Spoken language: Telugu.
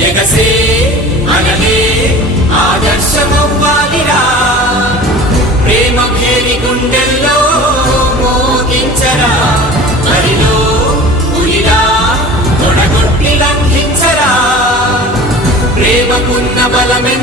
ఎగసే అనలే ఆదర్శమవ్వాలిరా ప్రేమ భేరి గుండెల్లో మోగించరా మరిలో పులిలా తొడగొట్టి లంఘించరా ప్రేమకున్న బలమే